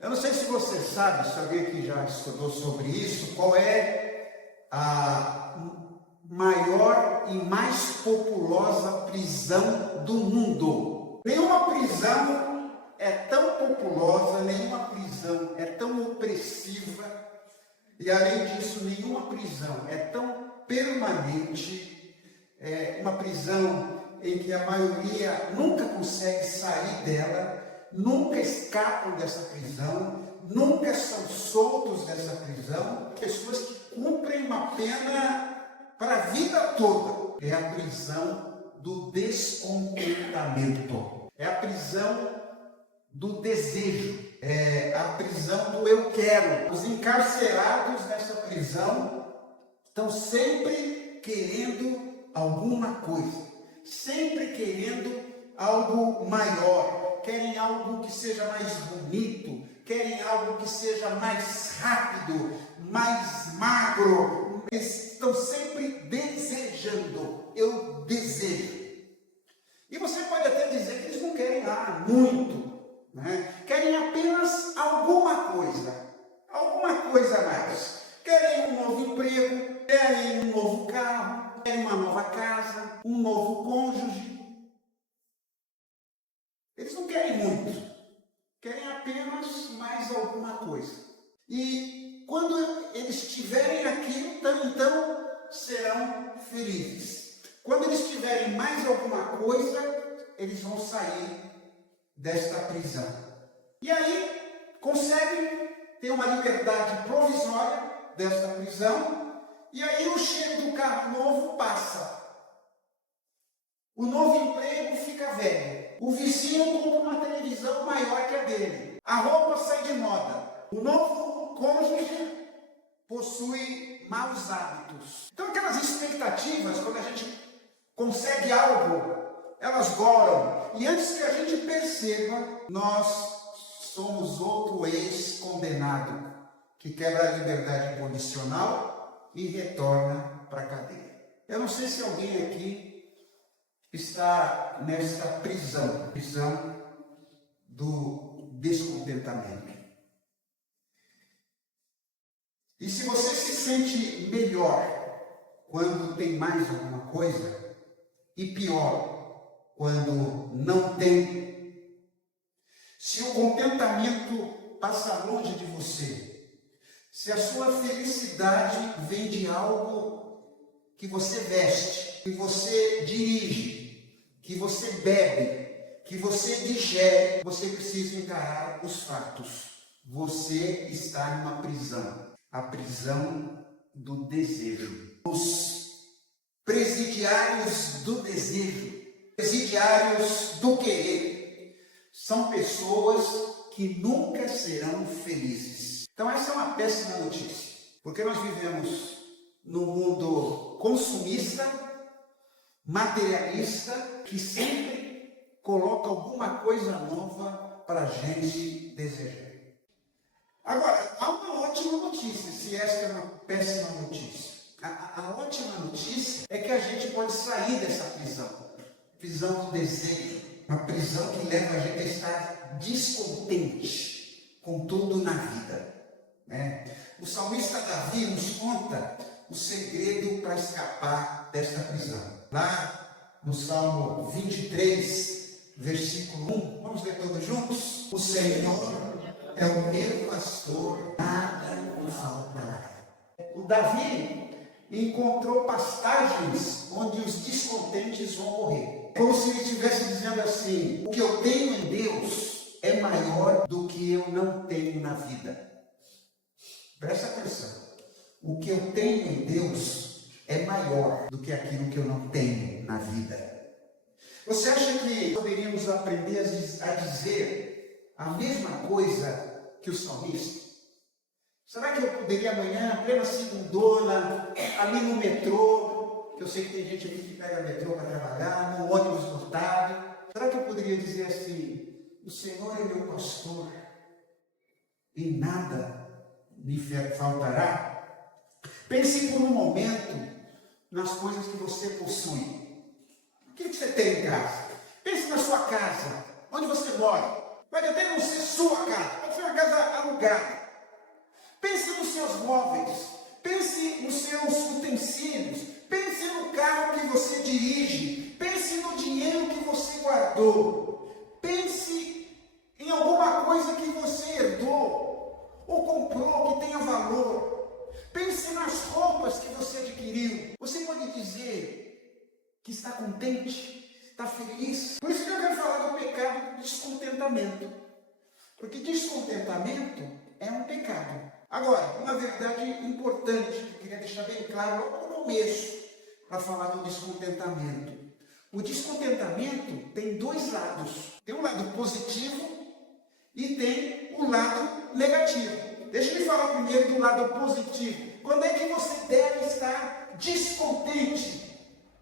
Eu não sei se você sabe, se alguém aqui já estudou sobre isso, qual é a maior e mais populosa prisão do mundo. Nenhuma prisão é tão populosa, nenhuma prisão é tão opressiva, e além disso, nenhuma prisão é tão permanente, uma prisão em que a maioria nunca consegue sair dela, nunca escapam dessa prisão, nunca são soltos dessa prisão, pessoas que cumprem uma pena para a vida toda. É a prisão do descontentamento, é a prisão do desejo, é a prisão do eu quero. Os encarcerados nessa prisão estão sempre querendo alguma coisa, sempre querendo algo maior. Querem algo que seja mais bonito, querem algo que seja mais rápido, mais magro. Eles estão sempre desejando. Eu desejo. E você pode até dizer que eles não querem nada muito, né? Querem apenas alguma coisa a mais. Querem um novo emprego, querem um novo carro, querem uma nova casa, um novo cônjuge. Eles não querem muito, querem apenas mais alguma coisa. E quando eles tiverem aquilo, então serão felizes. Quando eles tiverem mais alguma coisa, eles vão sair desta prisão. E aí conseguem ter uma liberdade provisória desta prisão, e aí o cheiro do carro novo passa. O novo emprego fica velho. O vizinho compra uma televisão maior que a dele. A roupa sai de moda. O novo cônjuge possui maus hábitos. Então aquelas expectativas, quando a gente consegue algo, elas goram. E antes que a gente perceba, nós somos outro ex-condenado que quebra a liberdade condicional e retorna para a cadeia. Eu não sei se alguém aqui está nesta prisão do descontentamento. E se você se sente melhor quando tem mais alguma coisa e pior quando não tem, se o contentamento passa longe de você, se a sua felicidade vem de algo que você veste, que você dirige, que você bebe, que você digere, você precisa encarar os fatos. Você está em uma prisão, a prisão do desejo. Os presidiários do desejo, presidiários do querer, são pessoas que nunca serão felizes. Então essa é uma péssima notícia, porque nós vivemos num mundo consumista, materialista, que sempre coloca alguma coisa nova para a gente desejar. Agora, há uma ótima notícia, se esta é uma péssima notícia. A ótima notícia é que a gente pode sair dessa prisão do desejo, uma prisão que leva a gente a estar descontente com tudo na vida, né? O salmista Davi nos conta o segredo para escapar desta prisão. Lá no Salmo 23, versículo 1, vamos ler todos juntos? O Senhor é o meu pastor, nada me faltará. O Davi encontrou pastagens onde os descontentes vão morrer. Como se ele estivesse dizendo assim: o que eu tenho em Deus é maior do que eu não tenho na vida. Presta atenção. O que eu tenho em Deus é maior do que aquilo que eu não tenho na vida. Você acha que poderíamos aprender a dizer a mesma coisa que o salmista? Será que eu poderia amanhã, plena segundona, ali no metrô, que eu sei que tem gente aqui que pega metrô para trabalhar, no ônibus lotado, será que eu poderia dizer assim: o Senhor é meu pastor e nada me faltará? Pense por um momento nas coisas que você possui. O que você tem em casa? Pense na sua casa, onde você mora. Pode até não ser sua casa, pode ser uma casa alugada. Pense nos seus móveis, pense nos seus utensílios, pense no carro que você dirige, pense no dinheiro que você guardou, pense em alguma coisa que você herdou ou comprou que tenha valor. Pense nas roupas que você adquiriu. Você pode dizer que está contente, está feliz. Por isso que eu quero falar do pecado do descontentamento. Porque descontentamento é um pecado. Agora, uma verdade importante que eu queria deixar bem claro logo no começo, para falar do descontentamento. O descontentamento tem dois lados. Tem um lado positivo e tem um lado negativo. Deixa eu falar primeiro do lado positivo. Quando é que você deve estar descontente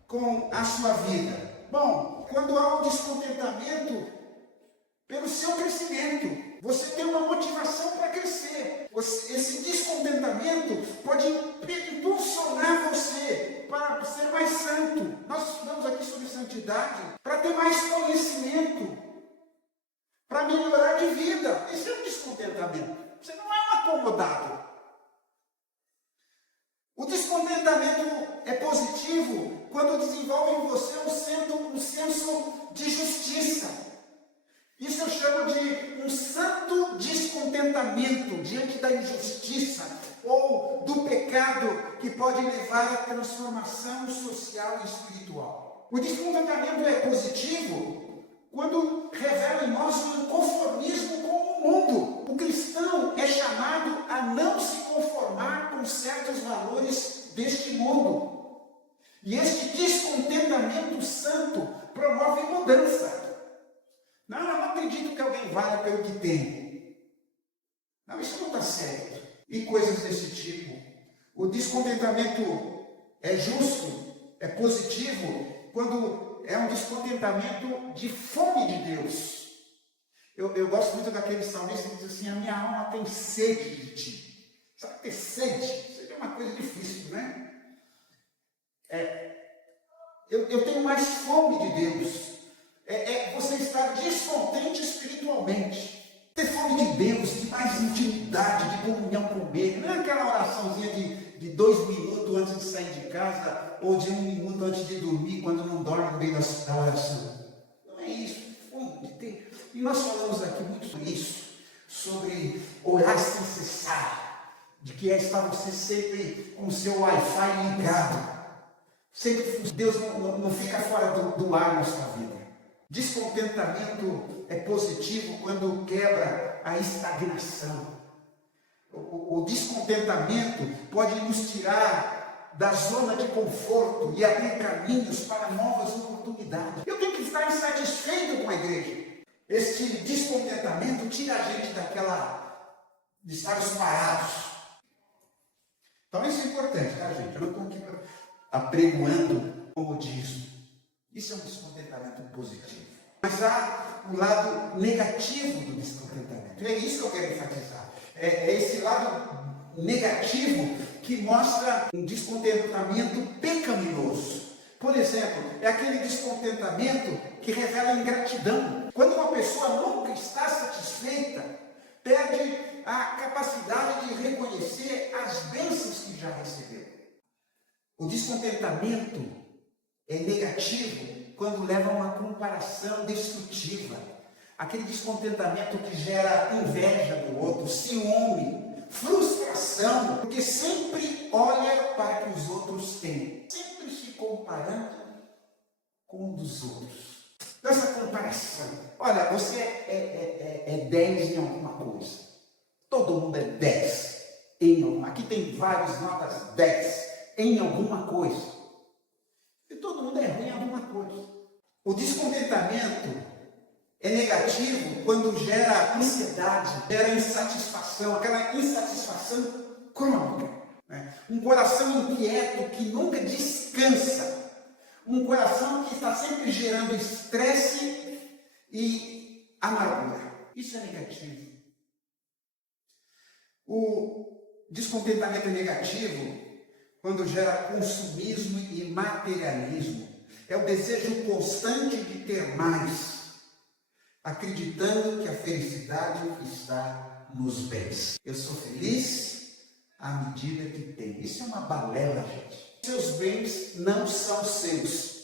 com a sua vida? Bom, quando há um descontentamento pelo seu crescimento. Você tem uma motivação para crescer. Esse descontentamento pode impulsionar você para ser mais santo. Nós estudamos aqui sobre santidade para ter mais conhecimento, para melhorar de vida. Esse é um descontentamento. Você não é um acomodado. O descontentamento é positivo quando desenvolve em você um senso de justiça. Isso eu chamo de um santo descontentamento diante da injustiça ou do pecado que pode levar à transformação social e espiritual. O descontentamento é positivo quando revela em nós um conformismo com o mundo. O cristão é chamado a não se conformar com certos valores deste mundo. E este descontentamento santo promove mudança. Não, eu não acredito que alguém valha pelo que tem. Não, isso não está certo. E coisas desse tipo. O descontentamento é justo, é positivo, quando é um descontentamento de fome de Deus. Eu gosto muito daquele salmista que diz assim, a minha alma tem sede de ti. Sabe ter sede? Sede é uma coisa difícil, né? Eu tenho mais fome de Deus. Você estar descontente espiritualmente. Ter fome de Deus, de mais intimidade, de comunhão com Ele. Não é aquela oraçãozinha de 2 minutos antes de sair de casa, ou de 1 minuto antes de dormir, quando não dorme no meio da oração. Não é isso, fome de Deus. E nós falamos aqui muito sobre isso, sobre orar sem cessar, de que é estar você sempre com o seu Wi-Fi ligado. Sempre Deus não fica fora do ar na sua vida. Descontentamento é positivo quando quebra a estagnação. O descontentamento pode nos tirar da zona de conforto e abrir caminhos para novas oportunidades. Eu tenho que estar insatisfeito com a igreja. Esse descontentamento tira a gente de estarmos parados. Então isso é importante, tá, gente? Eu não estou aqui apregoando comodismo. Isso é um descontentamento positivo. Mas há um lado negativo do descontentamento. É isso que eu quero enfatizar. É esse lado negativo que mostra um descontentamento pecaminoso. Por exemplo, é aquele descontentamento que revela ingratidão. Quando uma pessoa nunca está satisfeita, perde a capacidade de reconhecer as bênçãos que já recebeu. O descontentamento é negativo quando leva a uma comparação destrutiva. Aquele descontentamento que gera inveja do outro, ciúme, frustração, porque sempre olha para o que os outros têm, sempre se comparando com um dos outros. Essa comparação. Olha, você é 10 em alguma coisa. Todo mundo é 10 em alguma. Aqui tem várias notas 10 em alguma coisa. E todo mundo é ruim em alguma coisa. O descontentamento é negativo quando gera ansiedade, gera insatisfação, aquela insatisfação crônica. Né? Um coração inquieto que nunca descansa. Um coração que está sempre gerando estresse e amargura. Isso é negativo. O descontentamento é negativo quando gera consumismo e materialismo. É o desejo constante de ter mais. acreditando que a felicidade está nos bens. Eu sou feliz à medida que tenho. Isso é uma balela, gente. Seus bens não são seus.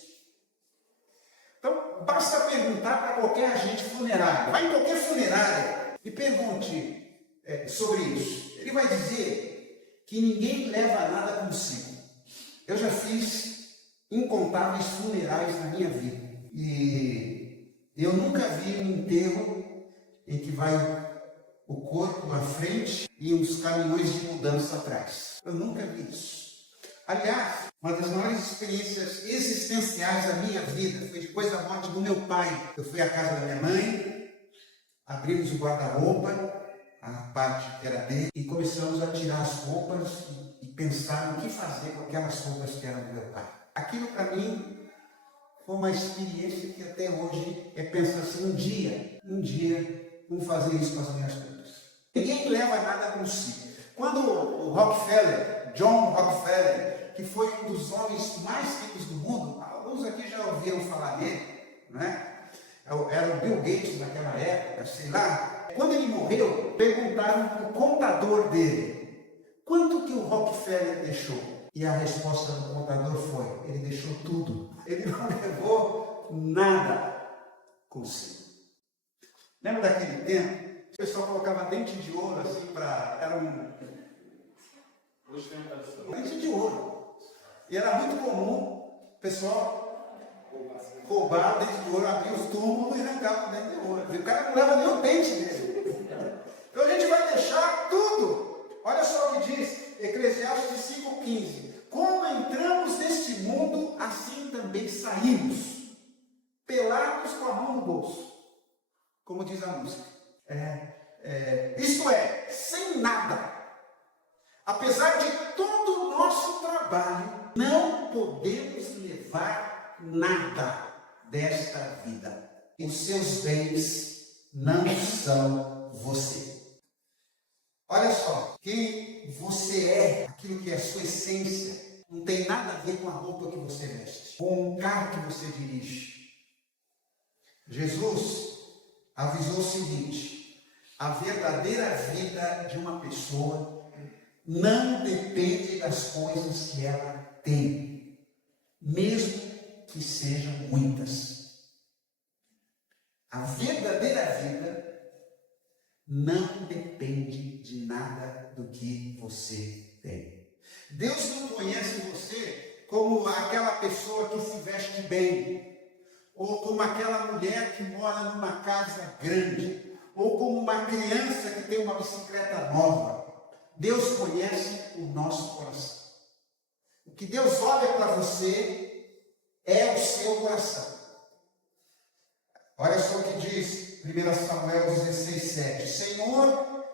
Então, basta perguntar para qualquer agente funerário. Vai em qualquer funerária e pergunte sobre isso. Ele vai dizer que ninguém leva nada consigo. Eu já fiz incontáveis funerais na minha vida. E eu nunca vi um enterro em que vai o corpo à frente e uns caminhões de mudança atrás. Eu nunca vi isso. Aliás, uma das maiores experiências existenciais da minha vida foi depois da morte do meu pai. Eu fui à casa da minha mãe, abrimos o guarda-roupa, a parte que era dele, e começamos a tirar as roupas e pensar no que fazer com aquelas roupas que eram do meu pai. Aquilo para mim foi uma experiência que até hoje pensar assim, um dia, vamos fazer isso com as minhas roupas. Ninguém leva nada consigo. Quando o Rockefeller, John Rockefeller, que foi um dos homens mais ricos do mundo, alguns aqui já ouviram falar dele, né? Era o Bill Gates naquela época, sei lá. Quando ele morreu, perguntaram para o contador dele, quanto que o Rockefeller deixou? E a resposta do contador foi, ele deixou tudo. Ele não levou nada consigo. Lembra daquele tempo? O pessoal colocava dente de ouro assim para... Era um... dente de ouro. E era muito comum o pessoal roubar dente de ouro, abrir os túmulos e arrancar o dente de ouro. O cara não leva nem o dente dele. Então a gente vai deixar tudo. Olha só o que diz Eclesiastes 5,15. Como entramos neste mundo, assim também saímos. Pelados com a mão no bolso. Como diz a música. Isto é, sem nada. Apesar de todo o nosso trabalho, não podemos levar nada desta vida. Os seus bens não são você. Olha só, quem você é, aquilo que é a sua essência, não tem nada a ver com a roupa que você veste, com o carro que você dirige. Jesus avisou o seguinte: a verdadeira vida de uma pessoa não depende das coisas que ela tem, mesmo que sejam muitas. A verdadeira vida não depende de nada do que você tem. Deus não conhece você como aquela pessoa que se veste bem, ou como aquela mulher que mora numa casa grande, ou como uma criança que tem uma bicicleta nova. Deus conhece o nosso coração. O que Deus olha para você é o seu coração. Olha só o que diz 1 Samuel 16,7. Senhor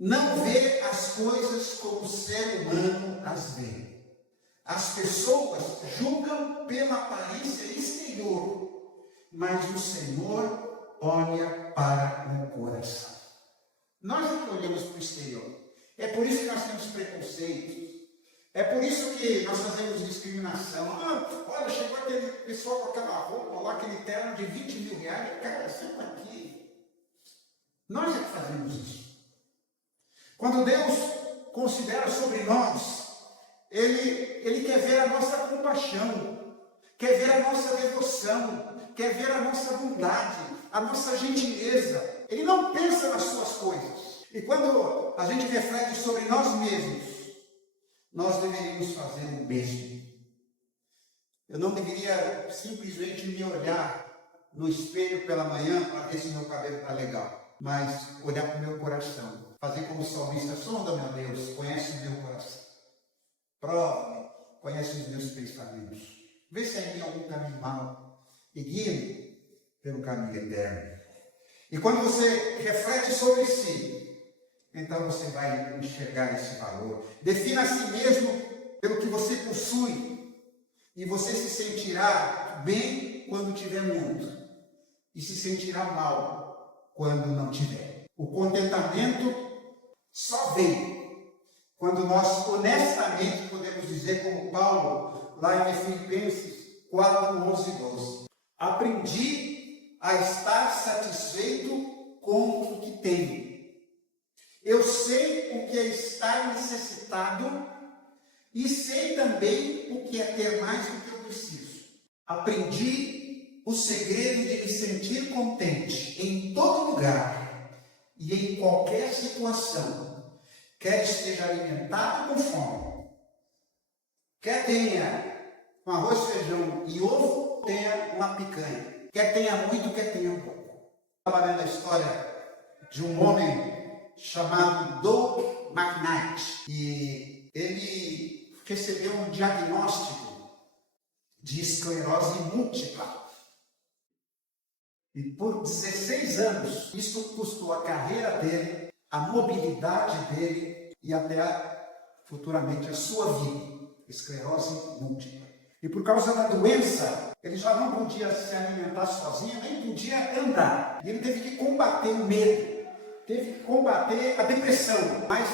não vê as coisas como o ser humano as vê. As pessoas julgam pela aparência exterior, mas o Senhor olha para o coração. Nós não olhamos para o exterior. É por isso que nós temos preconceitos. É por isso que nós fazemos discriminação. Olha, chegou aquele pessoal com aquela roupa lá, aquele terno de 20 mil reais. Cara, senta aqui. Nós é que fazemos isso. Quando Deus considera sobre nós, Ele quer ver a nossa compaixão, quer ver a nossa devoção, quer ver a nossa bondade, a nossa gentileza. Ele não pensa nas suas coisas. E quando a gente reflete sobre nós mesmos, nós deveríamos fazer o mesmo. Eu não deveria simplesmente me olhar no espelho pela manhã para ver se meu cabelo está legal, mas olhar para o meu coração. Fazer como o salmista: sonda, meu Deus, conhece o meu coração. Prova-me, conhece os meus pensamentos. Vê se há em mim algum caminho mau e guia-me pelo caminho eterno. E quando você reflete sobre si, então você vai enxergar esse valor. Defina a si mesmo pelo que você possui, e você se sentirá bem quando tiver muito, e se sentirá mal quando não tiver. O contentamento só vem quando nós honestamente podemos dizer, como Paulo, lá em Filipenses 4, 11 e 12. Aprendi a estar satisfeito com o que tenho. Eu sei o que é estar necessitado e sei também o que é ter mais do que eu preciso. Aprendi o segredo de me sentir contente em todo lugar e em qualquer situação, quer esteja alimentado com fome, quer tenha um arroz, feijão e ovo, tenha uma picanha, quer tenha muito, quer tenha pouco. Estava lendo a história de um homem chamado Doug McKnight, e ele recebeu um diagnóstico de esclerose múltipla. E por 16 anos, isso custou a carreira dele, a mobilidade dele e até futuramente a sua vida. Esclerose múltipla. E por causa da doença, ele já não podia se alimentar sozinho, nem podia andar. E ele teve que combater o medo. Teve que combater a depressão, mas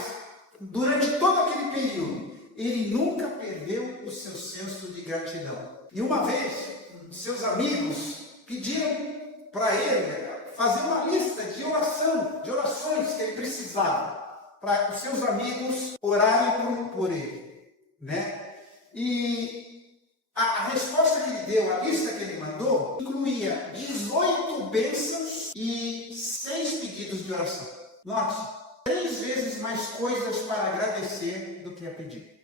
durante todo aquele período, ele nunca perdeu o seu senso de gratidão. E uma vez, seus amigos pediram para ele fazer uma lista de orações que ele precisava, para os seus amigos orarem por ele, né? E a resposta que ele deu, a lista que ele mandou, incluía 18 bênçãos e 6 pedidos de oração. Note, 3 vezes mais coisas para agradecer do que a pedir.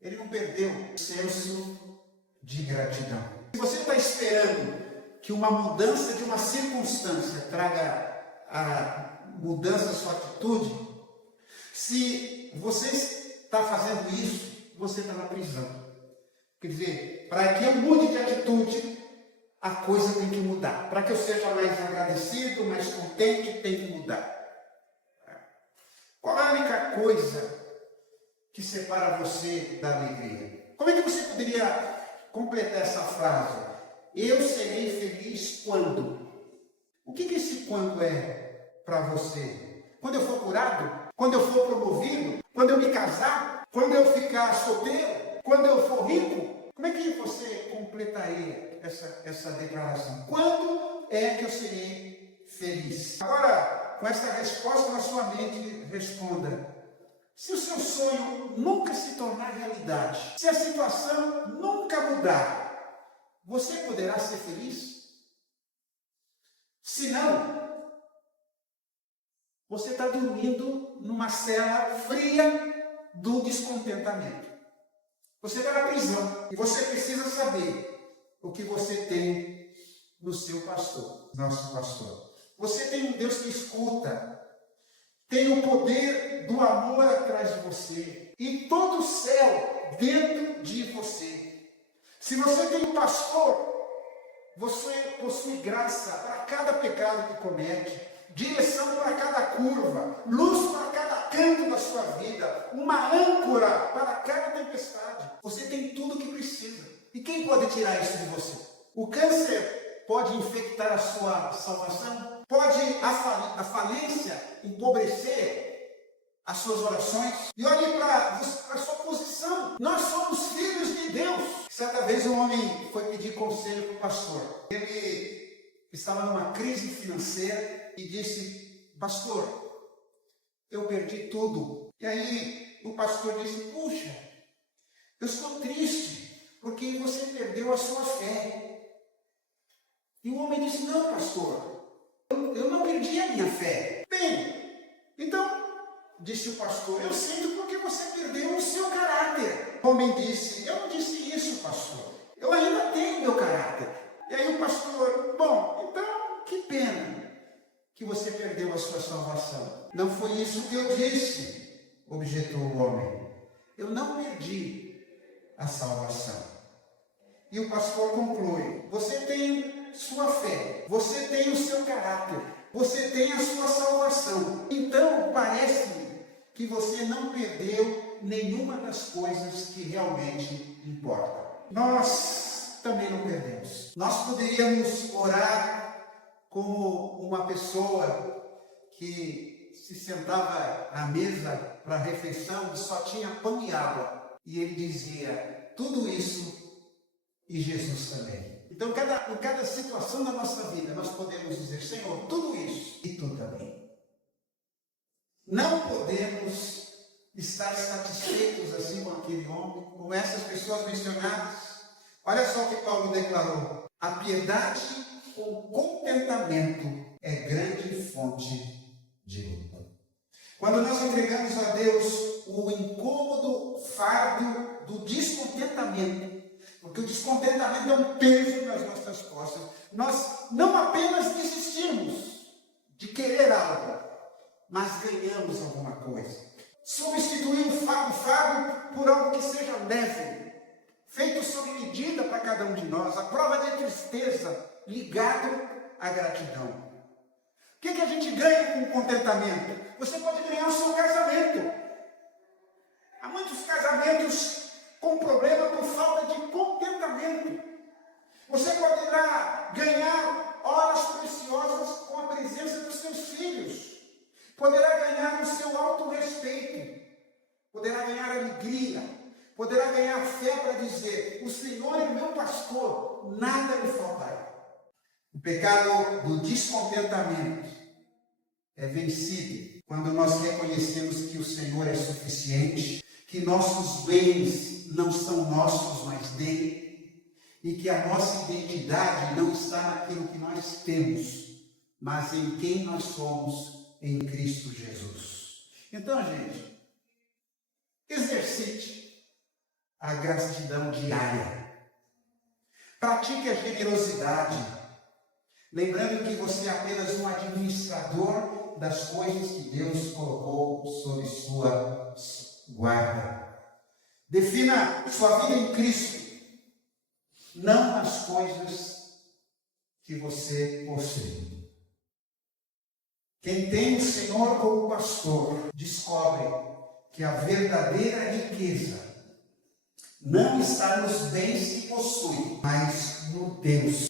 Ele não perdeu o senso de gratidão. Se você está esperando que uma mudança de uma circunstância traga a mudança da sua atitude, se você está fazendo isso, você está na prisão. Quer dizer, para que eu mude de atitude, a coisa tem que mudar. Para que eu seja mais agradecido, mais contente, tem que mudar. Qual é a única coisa que separa você da alegria? Como é que você poderia completar essa frase? Eu serei feliz quando? O que esse quando é para você? Quando eu for curado? Quando eu for promovido? Quando eu me casar? Quando eu ficar solteiro? Quando eu for rico? Como é que você completaria essa declaração? Quando é que eu serei feliz? Agora, com essa resposta na sua mente, responda. Se o seu sonho nunca se tornar realidade, se a situação nunca mudar, você poderá ser feliz? Se não, você está dormindo numa cela fria do descontentamento. Você está na prisão e você precisa saber o que você tem no seu pastor, nosso pastor. Você tem um Deus que escuta, tem o poder do amor atrás de você e todo o céu dentro de você. Se você tem um pastor, você possui graça para cada pecado que comete, direção para cada curva, luz para cada canto da sua vida, uma âncora para cada tempestade. Você tem tudo o que precisa. E quem pode tirar isso de você? O câncer pode infectar a sua salvação? Pode a falência empobrecer as suas orações? E olhe para a sua posição. Nós somos filhos de Deus. Certa vez um homem foi pedir conselho para o pastor. Ele estava numa crise financeira e disse: pastor, eu perdi tudo. E aí o pastor disse: puxa, eu estou triste porque você perdeu a sua fé. E o homem disse: não, pastor, eu não perdi a minha fé. Bem, então, disse o pastor, eu sinto porque você perdeu o seu caráter. O homem disse: eu não disse isso, pastor, eu ainda tenho meu caráter. E aí o pastor: bom, então, que pena que você perdeu a sua salvação. Não foi isso que eu disse, objetou o homem. Eu não perdi a salvação. E o pastor conclui: você tem sua fé, você tem o seu caráter, você tem a sua salvação. Então parece que você não perdeu nenhuma das coisas que realmente importam. Nós também não perdemos. Nós poderíamos orar como uma pessoa que se sentava à mesa para a refeição e só tinha pão e água. E ele dizia: tudo isso e Jesus também. Então Então, em cada situação da nossa vida, nós podemos dizer, Senhor, tudo isso e tu também. Não podemos estar satisfeitos assim com aquele homem, com essas pessoas mencionadas. Olha só o que Paulo declarou. A piedade com contentamento é grande fonte de luta. Quando nós entregamos a Deus o incômodo fardo do descontentamento, porque o descontentamento é um peso nas nossas costas, nós não apenas desistimos de querer algo, mas ganhamos alguma coisa. Substituir o fardo por algo que seja leve, feito sob medida para cada um de nós, a prova de tristeza ligado à gratidão. O que a gente ganha com o contentamento? Você pode ganhar o seu casamento. Há muitos casamentos com problema por falta de contentamento. Você poderá ganhar horas preciosas com a presença dos seus filhos. Poderá ganhar o seu autorrespeito. Poderá ganhar alegria. Poderá ganhar fé para dizer, o Senhor é meu pastor, nada lhe faltará. O pecado do descontentamento é vencido quando nós reconhecemos que o Senhor é suficiente, que nossos bens não são nossos, mas dele, e que a nossa identidade não está naquilo que nós temos, mas em quem nós somos em Cristo Jesus. Então, gente, exercite a gratidão diária. Pratique a generosidade, lembrando que você é apenas um administrador das coisas que Deus colocou sob sua guarda. Defina sua vida em Cristo, não as coisas que você possui. Quem tem o Senhor como pastor, descobre que a verdadeira riqueza não está nos bens que possui, mas no Deus